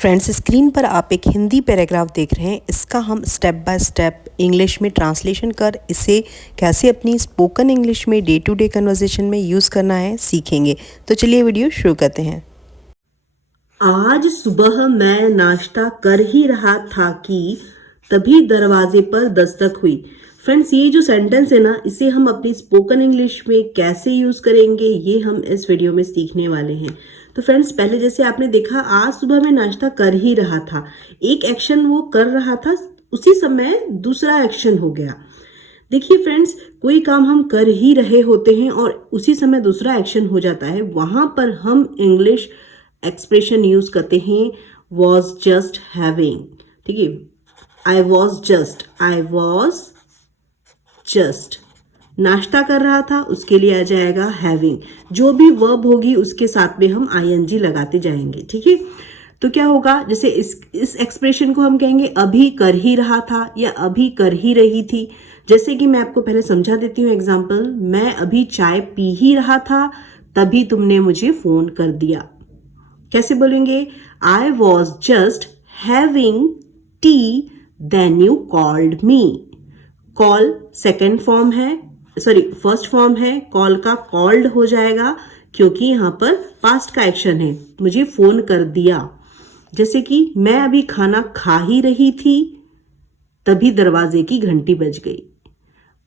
Friends, screen पर आप एक हिंदी पैराग्राफ देख रहे हैं। इसका हम स्टेप बाय स्टेप इंग्लिश में ट्रांसलेशन कर इसे कैसे अपनी स्पोकन इंग्लिश में डे टू डे कन्वर्सेशन में यूज़ करना है सीखेंगे। तो चलिए वीडियो शुरू करते हैं। आज सुबह मैं नाश्ता कर ही रहा था कि तभी दरवाजे पर दस्तक हुई। फ्रेंड्स, ये जो सेंटेंस है ना, इसे हम अपनी स्पोकन इंग्लिश में कैसे यूज़ करेंगे ये हम इस वीडियो में सीखने वाले हैं। तो फ्रेंड्स, पहले जैसे आपने देखा, आज सुबह मैं नाश्ता कर ही रहा था। एक एक्शन वो कर रहा था, उसी समय दूसरा एक्शन हो गया। देखिए फ्रेंड्स, कोई काम हम कर ही रहे होते हैं और उसी समय दूसरा एक्शन हो जाता है, वहां पर हम इंग्लिश एक्सप्रेशन यूज करते हैं वॉज जस्ट हैविंग। ठीक है, आई वॉज जस्ट नाश्ता कर रहा था, उसके लिए आ जाएगा हैविंग। जो भी वर्ब होगी उसके साथ में हम आईएनजी लगाते जाएंगे। ठीक है, तो क्या होगा, जैसे इस एक्सप्रेशन को हम कहेंगे अभी कर ही रहा था या अभी कर ही रही थी। जैसे कि मैं आपको पहले समझा देती हूँ एग्जाम्पल। मैं अभी चाय पी ही रहा था, तभी तुमने मुझे फोन कर दिया। कैसे बोलेंगे? I was just having tea then you called me. Call second form है, सॉरी फर्स्ट फॉर्म है। कॉल का कॉल्ड हो जाएगा क्योंकि यहां पर पास्ट का एक्शन है, मुझे फोन कर दिया। जैसे कि मैं अभी खाना खा ही रही थी, तभी दरवाजे की घंटी बज गई।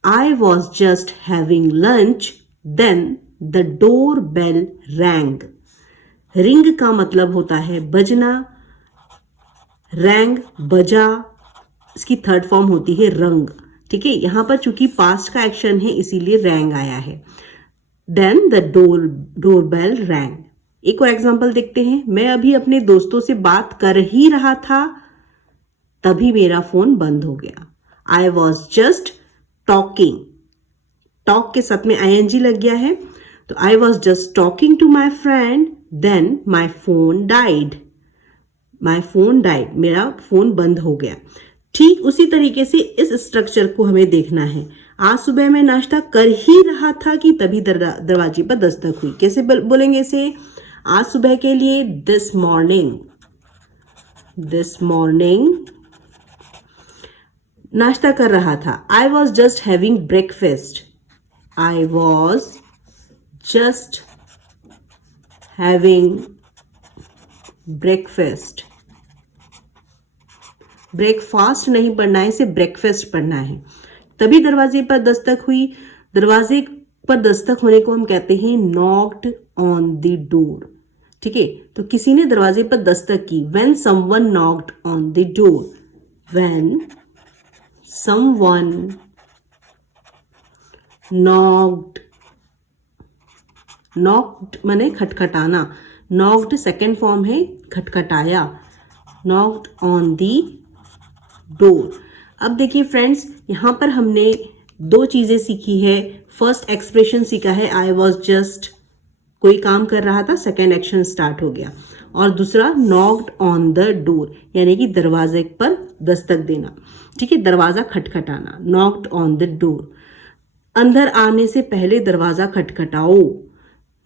I was just having lunch then the door bell rang. Ring का मतलब होता है बजना, रैंग बजा, इसकी थर्ड फॉर्म होती है रंग। ठीक है, यहां पर चूंकि पास्ट का एक्शन है इसीलिए रैंग आया है। Then the door bell rang. एक और एग्जांपल देखते हैं। मैं अभी अपने दोस्तों से बात कर ही रहा था, तभी मेरा फोन बंद हो गया। I was just talking, talk के साथ में आईएनजी लग गया है, तो I was just talking to my friend then my phone died. My phone died, मेरा फोन बंद हो गया। ठीक उसी तरीके से इस स्ट्रक्चर को हमें देखना है। आज सुबह मैं नाश्ता कर ही रहा था कि तभी दरवाजे पर दस्तक हुई। कैसे बोलेंगे इसे? आज सुबह के लिए दिस मॉर्निंग नाश्ता कर रहा था। आई was just having breakfast. I was just having breakfast. Breakfast नहीं पढ़ना है, इसे ब्रेकफास्ट पढ़ना है। तभी दरवाजे पर दस्तक हुई। दरवाजे पर दस्तक होने को हम कहते हैं नॉक्ड ऑन द डोर। ठीक है, तो किसी ने दरवाजे पर दस्तक की। When someone knocked on the door, when someone knocked माने खटखटाना। नॉक्ड सेकेंड फॉर्म है खटखटाया। Knocked on the door. अब देखिए फ्रेंड्स, यहां पर हमने दो चीजें सीखी है। फर्स्ट एक्सप्रेशन सीखा है आई वॉज जस्ट, कोई काम कर रहा था, सेकेंड एक्शन स्टार्ट हो गया। और दूसरा नॉक्ड ऑन द डोर, यानी कि दरवाजे पर दस्तक देना। ठीक है, दरवाजा खटखटाना, नॉक्ड ऑन द डोर। अंदर आने से पहले दरवाजा खटखटाओ।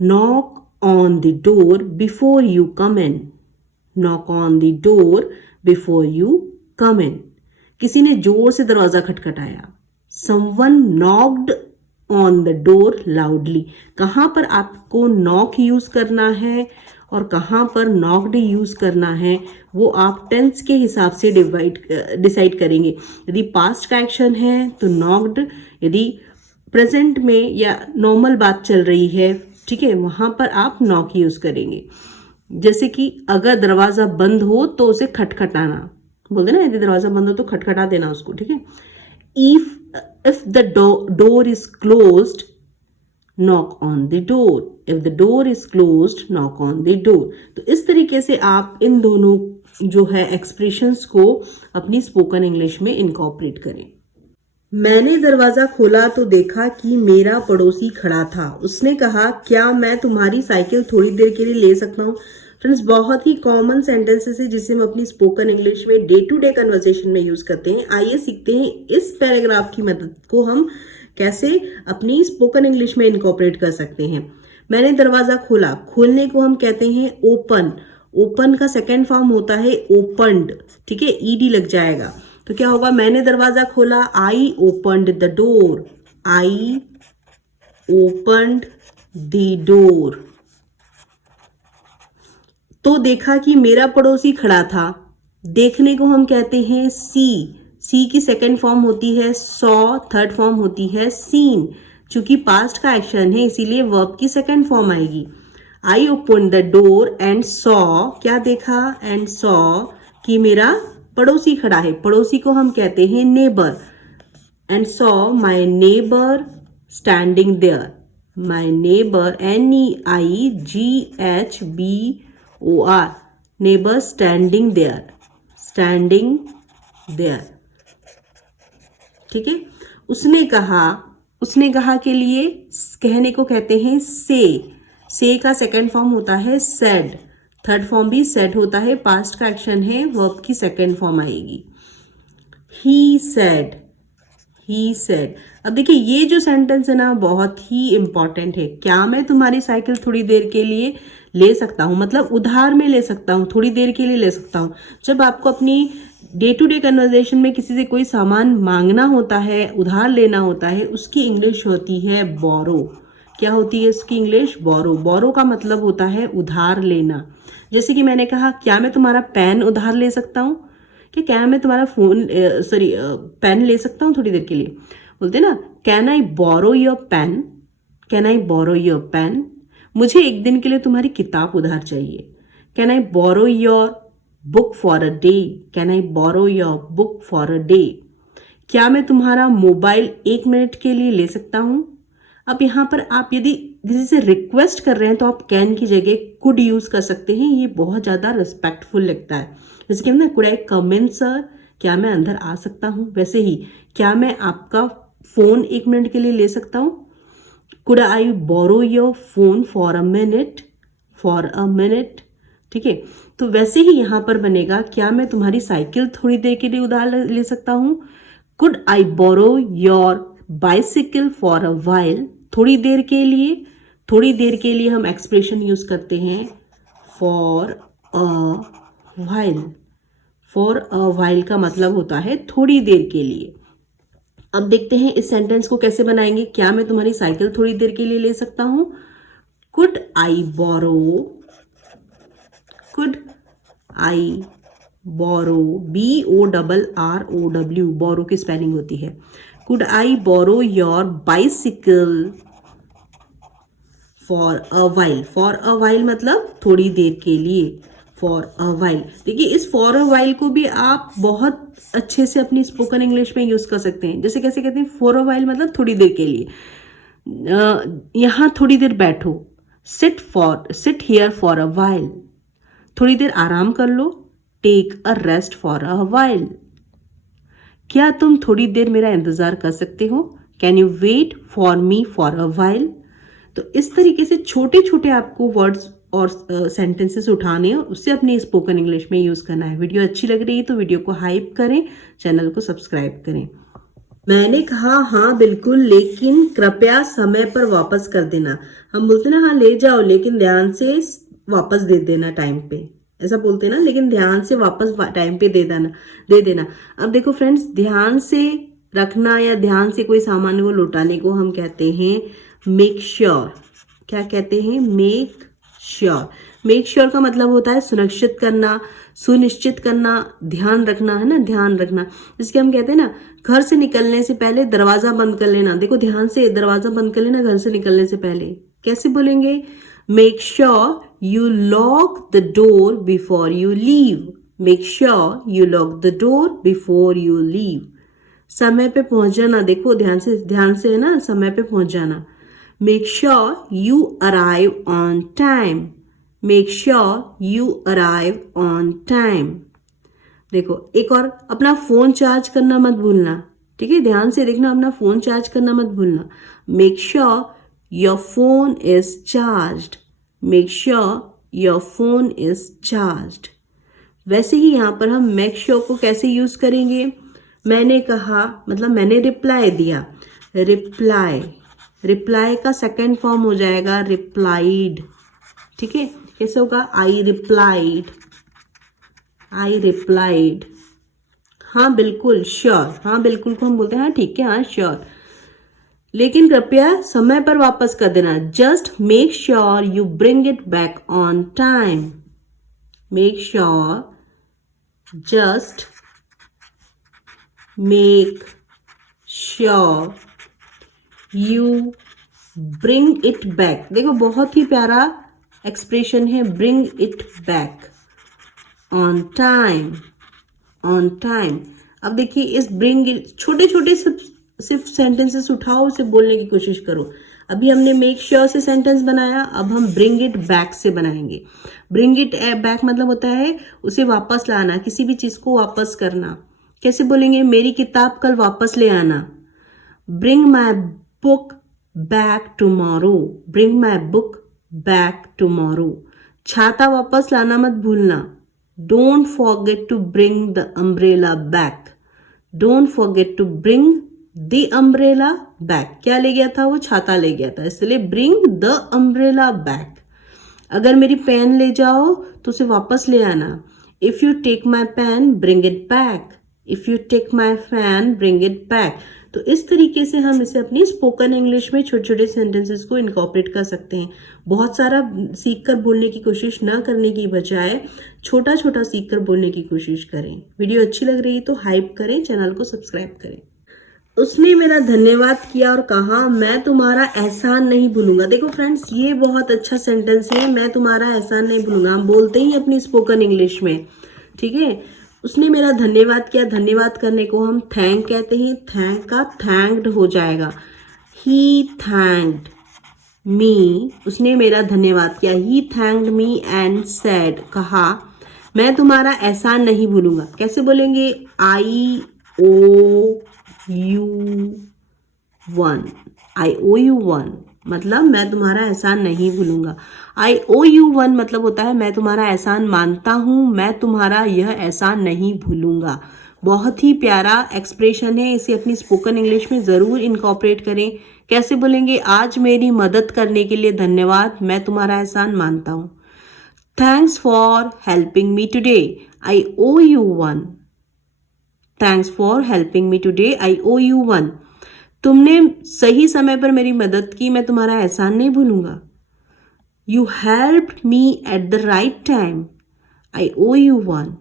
Knock on the door before you come in. Knock on the door before you come in. किसी ने जोर से दरवाजा खटखटाया। Someone knocked on the door loudly. कहां पर आपको नॉक यूज करना है और कहां पर नॉक्ड यूज करना है वो आप टेंस के हिसाब से डिसाइड करेंगे। यदि पास्ट का एक्शन है तो नॉक्ड, यदि प्रेजेंट में या नॉर्मल बात चल रही है, ठीक है, वहां पर आप नॉक यूज करेंगे। जैसे कि अगर दरवाजा बंद हो तो उसे खटखटाना बोल देना, यदि दरवाजा बंद हो तो खटखटा देना उसको। ठीक है, if the door is closed knock on the door. If the door is closed knock on the door. तो इस तरीके से आप इन दोनों जो है एक्सप्रेशंस को अपनी स्पोकन इंग्लिश में इनकॉर्पोरेट करें। मैंने दरवाजा खोला तो देखा कि मेरा पड़ोसी खड़ा था। उसने कहा, क्या मैं तुम्हारी साइकिल थोड़ी देर के लिए ले सकता हूँ? फ्रेंड्स, बहुत ही कॉमन सेंटेंसेस है जिसे हम अपनी स्पोकन इंग्लिश में डे टू डे कन्वर्सेशन में यूज करते हैं। आइए सीखते हैं इस पैराग्राफ की मदद को हम कैसे अपनी स्पोकन इंग्लिश में इनकॉर्पोरेट कर सकते हैं। मैंने दरवाजा खोला, खोलने को हम कहते हैं ओपन। ओपन का सेकेंड फॉर्म होता है ओपन्ड, ठीक है, ईडी लग जाएगा। तो क्या होगा, मैंने दरवाजा खोला, I opened the door, I opened the door. तो देखा कि मेरा पड़ोसी खड़ा था, देखने को हम कहते हैं सी की सेकंड फॉर्म होती है सॉ, थर्ड फॉर्म होती है सीन। चूंकि पास्ट का एक्शन है इसीलिए वर्ब की सेकंड फॉर्म आएगी। I open the door and saw, क्या देखा, एंड सॉ कि मेरा पड़ोसी खड़ा है, पड़ोसी को हम कहते हैं neighbour, and saw my neighbour standing there, my neighbour NEIGHBOR, neighbour standing there, standing there, ठीक है। उसने कहा के लिए कहने को कहते हैं से का सेकंड फॉर्म होता है सेड, थर्ड फॉर्म भी सेड होता है, पास्ट का एक्शन है, वर्ब की सेकंड फॉर्म आएगी। He said. अब देखिए ये जो सेंटेंस है ना बहुत ही इंपॉर्टेंट है। क्या मैं तुम्हारी साइकिल थोड़ी देर के लिए ले सकता हूँ, मतलब उधार में ले सकता हूँ, थोड़ी देर के लिए ले सकता हूँ। जब आपको अपनी डे टू डे कन्वर्सेशन में किसी से कोई सामान मांगना होता है, उधार लेना होता है, उसकी इंग्लिश होती है बोरो। क्या होती है उसकी इंग्लिश? बोरो। बोरो का मतलब होता है उधार लेना। जैसे कि मैंने कहा, क्या मैं तुम्हारा पेन उधार ले सकता हूँ, कि क्या मैं तुम्हारा पेन ले सकता हूँ थोड़ी देर के लिए। बोलते ना, can I borrow your pen, can I borrow your pen, मुझे एक दिन के लिए तुम्हारी किताब उधार चाहिए। Can I borrow your book for a day, can I borrow your book for a day, क्या मैं तुम्हारा मोबाइल 1 मिनट के लिए ले सकता हूँ। अब यहाँ पर आप यदि किसी से रिक्वेस्ट कर रहे हैं तो आप कैन की जगह कुड यूज कर सकते हैं, ये बहुत ज़्यादा रिस्पेक्टफुल लगता है। जैसे कि ना, could I come in sir, क्या मैं अंदर आ सकता हूँ। वैसे ही, क्या मैं आपका फ़ोन 1 मिनट के लिए ले सकता हूँ। Could I borrow your phone for a minute, for a minute, ठीक है। तो वैसे ही यहाँ पर बनेगा, क्या मैं तुम्हारी साइकिल थोड़ी देर के लिए उधार ले सकता हूँ। Could I borrow your bicycle for a while, थोड़ी देर के लिए, थोड़ी देर के लिए हम एक्सप्रेशन यूज करते हैं for a while. For a while का मतलब होता है थोड़ी देर के लिए। अब देखते हैं इस सेंटेंस को कैसे बनाएंगे। क्या मैं तुम्हारी साइकिल थोड़ी देर के लिए ले सकता हूं। Could I borrow, could I borrow, BORROW, borrow की स्पेलिंग होती है। Could I borrow your bicycle for a while. For a while मतलब थोड़ी देर के लिए, फॉर अ वाइल। देखिए इस फॉर अ वाइल को भी आप बहुत अच्छे से अपनी स्पोकन इंग्लिश में यूज कर सकते हैं। जैसे कैसे कहते हैं, फॉर अ वाइल मतलब थोड़ी देर के लिए। यहाँ थोड़ी देर बैठो, sit here for a while, थोड़ी देर आराम कर लो, take a rest for a while. क्या तुम थोड़ी देर मेरा इंतजार कर सकते हो, can you wait for me for a while. तो इस तरीके से छोटे छोटे आपको वर्ड्स और सेंटेंसेस उठाने और उससे अपनी स्पोकन इंग्लिश में यूज करना है। वीडियो अच्छी लग रही है तो वीडियो को हाइप करें, चैनल को सब्सक्राइब करें। मैंने कहा हाँ बिल्कुल, लेकिन कृपया समय पर वापस कर देना। हम बोलते ना, हाँ ले जाओ लेकिन ध्यान से वापस दे देना टाइम पे, ऐसा बोलते ना, लेकिन ध्यान से वापस टाइम पे दे देना। अब देखो फ्रेंड्स, ध्यान से रखना या ध्यान से कोई सामान को लौटाने को हम कहते हैं मेक श्योर। क्या कहते हैं? Make sure. मेक श्योर का मतलब होता है सुनिश्चित करना, सुनिश्चित करना, ध्यान रखना, है ना, ध्यान रखना। जिसके हम कहते हैं ना, घर से निकलने से पहले दरवाजा बंद कर लेना। देखो ध्यान से दरवाजा बंद कर लेना घर से निकलने से पहले। कैसे बोलेंगे? Make sure you lock the door before you leave. Make sure you lock the door before you leave. समय पे पहुंच जाना, देखो ध्यान से है ना, समय पे पहुंच जाना। Make sure you arrive on time. Make sure you arrive on time. देखो एक और, अपना फोन चार्ज करना मत भूलना। ठीक है, ध्यान से देखना, अपना फोन चार्ज करना मत भूलना। Make sure your phone is charged. Make sure your phone is charged. वैसे ही यहां पर हम मेक श्योर को कैसे यूज करेंगे? मैंने कहा मतलब मैंने रिप्लाई दिया। रिप्लाई, रिप्लाई का सेकंड फॉर्म हो जाएगा रिप्लाइड। ठीक है, कैसे होगा? I replied, I replied. हाँ बिल्कुल, श्योर, हाँ बिल्कुल को हम बोलते हैं हाँ ठीक है, हाँ श्योर। लेकिन कृपया समय पर वापस कर देना। Just make sure you bring it back on time. Make sure, just make sure you bring it back. देखो बहुत ही प्यारा एक्सप्रेशन है, bring it back on time, on time. अब देखिए इस ब्रिंग इट, छोटे छोटे सिर्फ सेंटेंसेस उठाओ, उसे बोलने की कोशिश करो। अभी हमने मेक श्योर से सेंटेंस बनाया, अब हम ब्रिंग इट बैक से बनाएंगे। ब्रिंग इट बैक मतलब होता है उसे वापस लाना, किसी भी चीज को वापस करना। कैसे बोलेंगे? मेरी किताब कल वापस ले आना। Bring my book back tomorrow, bring my book back tomorrow. छाता वापस लाना मत भूलना। Don't forget to bring the umbrella back, don't forget to bring the umbrella back. क्या ले गया था वो? छाता ले गया था, इसलिए ब्रिंग द अम्ब्रेला बैक। अगर मेरी पेन ले जाओ तो उसे वापस ले आना। If you take my pen bring it back, if you take my fan bring it back. तो इस तरीके से हम इसे अपनी स्पोकन इंग्लिश में छोटे छोटे सेंटेंसेस को इनकॉर्पोरेट कर सकते हैं। बहुत सारा सीख कर बोलने की कोशिश ना करने की बजाय छोटा छोटा सीख कर बोलने की कोशिश करें। वीडियो अच्छी लग रही है तो हाइप करें, चैनल को सब्सक्राइब करें। उसने मेरा धन्यवाद किया और कहा मैं तुम्हारा एहसान नहीं भूलूंगा। देखो फ्रेंड्स, ये बहुत अच्छा सेंटेंस है, मैं तुम्हारा एहसान नहीं भूलूंगा। हम बोलते ही अपनी स्पोकन इंग्लिश में, ठीक है। उसने मेरा धन्यवाद किया, धन्यवाद करने को हम थैंक कहते हैं। थैंक का थैंक्ड हो जाएगा। ही थैंक्ड मी, उसने मेरा धन्यवाद किया। He thanked me and said, कहा मैं तुम्हारा एहसान नहीं भूलूंगा। कैसे बोलेंगे? I owe you one, I owe you one मतलब मैं तुम्हारा एहसान नहीं भूलूंगा। आई ओ यू वन मतलब होता है मैं तुम्हारा एहसान मानता हूँ, मैं तुम्हारा यह एहसान नहीं भूलूंगा। बहुत ही प्यारा एक्सप्रेशन है, इसे अपनी स्पोकन इंग्लिश में ज़रूर इनकॉर्पोरेट करें। कैसे बोलेंगे? आज मेरी मदद करने के लिए धन्यवाद, मैं तुम्हारा एहसान मानता हूँ। Thanks for helping me today, I owe you one. Thanks for helping me today, I owe you one. तुमने सही समय पर मेरी मदद की, मैं तुम्हारा एहसान नहीं भूलूंगा। You helped me at the right time, I owe you one.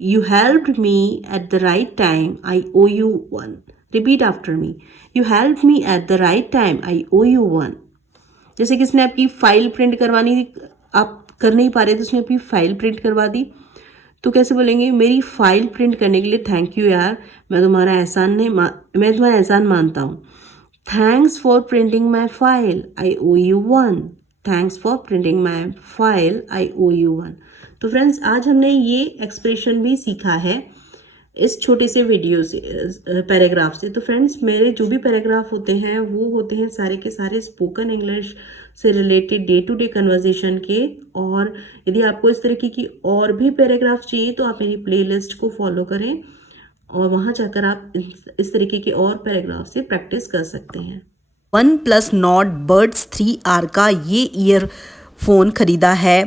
You helped me at the right time, I owe you one. Repeat after me. You helped me at the right time, I owe you one. जैसे किसने आपकी file print करवानी थी, आप कर नहीं पा रहे थे, उसने आपकी फाइल प्रिंट करवा दी, तो कैसे बोलेंगे? मेरी फाइल प्रिंट करने के लिए थैंक यू यार, मैं तुम्हारा एहसान मानता हूँ। Thanks for printing my file, I owe you one. Thanks for printing my file, I owe you one. तो फ्रेंड्स, आज हमने ये एक्सप्रेशन भी सीखा है इस छोटे से वीडियो से, पैराग्राफ से। तो फ्रेंड्स, मेरे जो भी पैराग्राफ होते हैं वो होते हैं सारे के सारे स्पोकन इंग्लिश से related day to day conversation के। और यदि आपको इस तरीके की और भी पैराग्राफ चाहिए तो आप मेरी प्लेलिस्ट को फॉलो करें और वहाँ जाकर आप इस तरीके के और पैराग्राफ से प्रैक्टिस कर सकते हैं। OnePlus Nord Buds 3R का ये ईयरफोन ख़रीदा है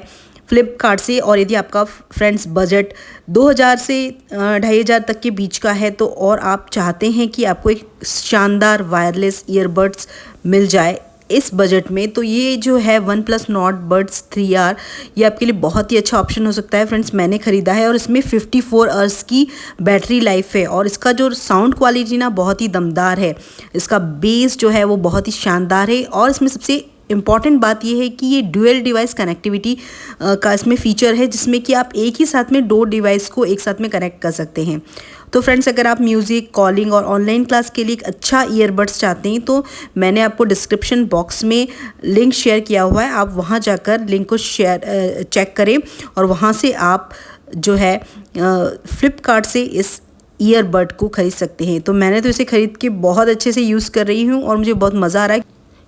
फ्लिपकार्ट से। और यदि आपका फ्रेंड्स बजट 2000 से 2500 तक के बीच का है तो और आप चाहते हैं कि आपको एक शानदार वायरलेस ईयरबड्स मिल जाए इस बजट में, तो ये जो है OnePlus Nord Buds 3R ये आपके लिए बहुत ही अच्छा ऑप्शन हो सकता है। फ्रेंड्स, मैंने ख़रीदा है और इसमें 54 आवर्स की बैटरी लाइफ है और इसका जो साउंड क्वालिटी ना बहुत ही दमदार है। इसका बेस जो है वो बहुत ही शानदार है और इसमें सबसे इम्पॉर्टेंट बात यह है कि ये डुअल डिवाइस कनेक्टिविटी का इसमें फ़ीचर है, जिसमें कि आप एक ही साथ में 2 डिवाइस को एक साथ में कनेक्ट कर सकते हैं। तो फ्रेंड्स, अगर आप म्यूज़िक, कॉलिंग और ऑनलाइन क्लास के लिए एक अच्छा ईयरबड्स चाहते हैं तो मैंने आपको डिस्क्रिप्शन बॉक्स में लिंक शेयर किया हुआ है, आप वहाँ जाकर लिंक को चेक करें और वहाँ से आप जो है फ्लिपकार्ट से इस ईयरबड को ख़रीद सकते हैं। तो मैंने तो इसे ख़रीद के बहुत अच्छे से यूज़ कर रही हूँ और मुझे बहुत मज़ा आ रहा है,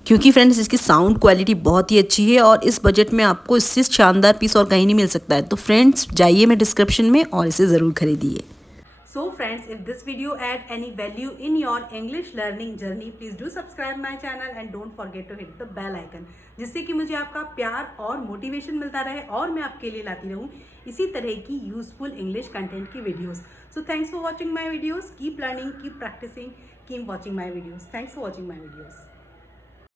क्योंकि फ्रेंड्स इसकी साउंड क्वालिटी बहुत ही अच्छी है और इस बजट में आपको इससे शानदार पीस और कहीं नहीं मिल सकता है। तो फ्रेंड्स, जाइए मैं डिस्क्रिप्शन में और इसे ज़रूर खरीदिए। So friends, if this video add any value in your English learning journey, please do subscribe my channel and don't forget to hit the bell icon, जिससे कि मुझे आपका प्यार और मोटिवेशन मिलता रहे और मैं आपके लिए लाती रहूं इसी तरह की यूजफुल इंग्लिश कंटेंट की videos. So thanks for watching my videos. Keep learning, keep practicing, keep watching my videos. Thanks for watching my videos.